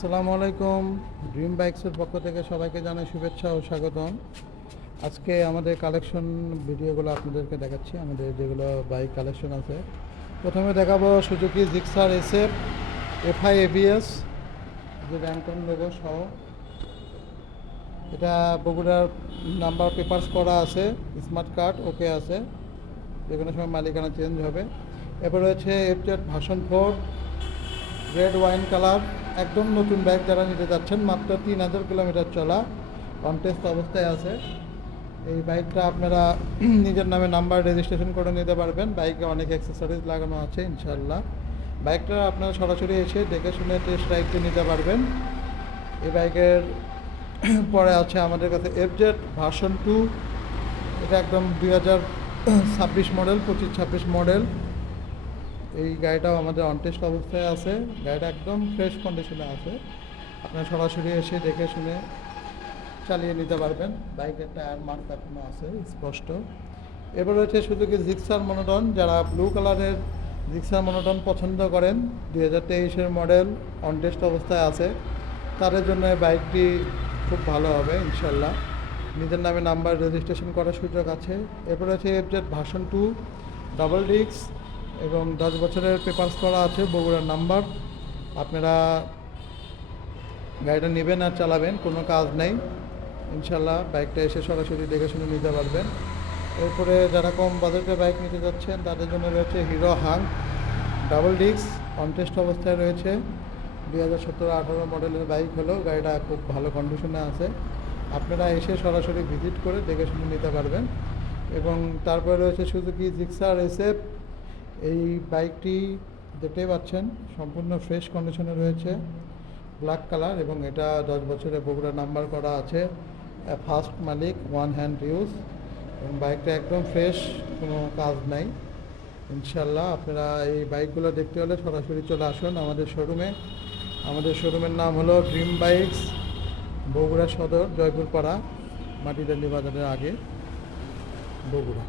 আসসালামু আলাইকুম। ড্রিম বাইকসের পক্ষ থেকে সবাইকে জানাই শুভেচ্ছা ও স্বাগতম। আজকে আমাদের কালেকশন ভিডিওগুলো আপনাদেরকে দেখাচ্ছি, আমাদের যেগুলো বাইক কালেকশন আছে। প্রথমে দেখাবো Suzuki Gixxer SF FI ABS, যে র্যাঙ্কন লোগো সহ। এটা বগুড়ার নাম্বার পেপারস করা আছে, স্মার্ট কার্ড ওকে আছে, যে কোনো সময় মালিকানা চেঞ্জ হবে। এরপর রয়েছে FZ version 4 red wine colour, একদম নতুন বাইক যারা নিতে যাচ্ছেন, মাত্র 3000 কিলোমিটার চলা, কন্টেস্ট অবস্থায় আছে। এই বাইকটা আপনারা নিজের নামে নাম্বার রেজিস্ট্রেশন করে নিতে পারবেন। বাইকে অনেক অ্যাক্সেসরিজ লাগানো আছে ইনশাল্লাহ। বাইকটা আপনারা সরাসরি এসে দেখে শুনে টেস্ট রাইডে নিতে পারবেন। এই বাইকের পরে আছে আমাদের কাছে এফজেড ভার্সন 2, এটা একদম 2026 মডেল, 25-26 মডেল। এই গাড়িটাও আমাদের অনটেস্ট অবস্থায় আছে, গাড়িটা একদম ফ্রেশ কন্ডিশনে আছে। আপনারা সরাসরি এসে দেখে শুনে চালিয়ে নিতে পারবেন। বাইকের টায়ার মার্ক এখনো আছে স্পষ্ট। এবার রয়েছে সুজুকি জিক্সার মনোটন, যারা ব্লু কালারের জিক্সার মনোটন পছন্দ করেন, 2023-এর মডেল, অনটেস্ট অবস্থায় আছে, তাদের জন্য এই বাইকটি খুব ভালো হবে ইনশাল্লাহ। নিজের নামে নাম্বার রেজিস্ট্রেশন করার সুযোগ আছে। এরপর রয়েছে এফজেড ভার্সন 2 ডাবল ডিস্ক এবং 10 বছরের পেপারস করা আছে, বগুড়ার নাম্বার। আপনারা গাড়িটা নেবেন আর চালাবেন, কোনো কাজ নেই ইনশাল্লাহ। বাইকটা এসে সরাসরি দেখে শুনে নিতে পারবেন। এরপরে যারা কম বাজেটের বাইক নিতে যাচ্ছেন, তাদের জন্য রয়েছে hero Hang double disc, on test অবস্থায় রয়েছে, 2017-18 মডেলের বাইক হলেও গাড়িটা খুব ভালো কন্ডিশনে আছে। আপনারা এসে সরাসরি ভিজিট করে দেখে শুনে নিতে পারবেন। এবং তারপরে রয়েছে সুজুকি জিক্সার এসএফ। এই বাইকটি দেখতেই পাচ্ছেন সম্পূর্ণ ফ্রেশ কন্ডিশনে রয়েছে, ব্ল্যাক কালার, এবং এটা 10 বছরে বগুড়া নাম্বার করা আছে, ফার্স্ট মালিক, ওয়ান হ্যান্ড ইউজ, এবং বাইকটা একদম ফ্রেশ, কোনো কাজ নাই ইনশাল্লাহ। আপনারা এই বাইকগুলো দেখতে হলে সরাসরি চলে আসুন আমাদের শোরুমে। আমাদের শোরুমের নাম হলো ড্রিম বাইকস, বগুড়া সদর, জয়পুরপাড়া, মাটিডালি বাজারের আগে, বগুড়া।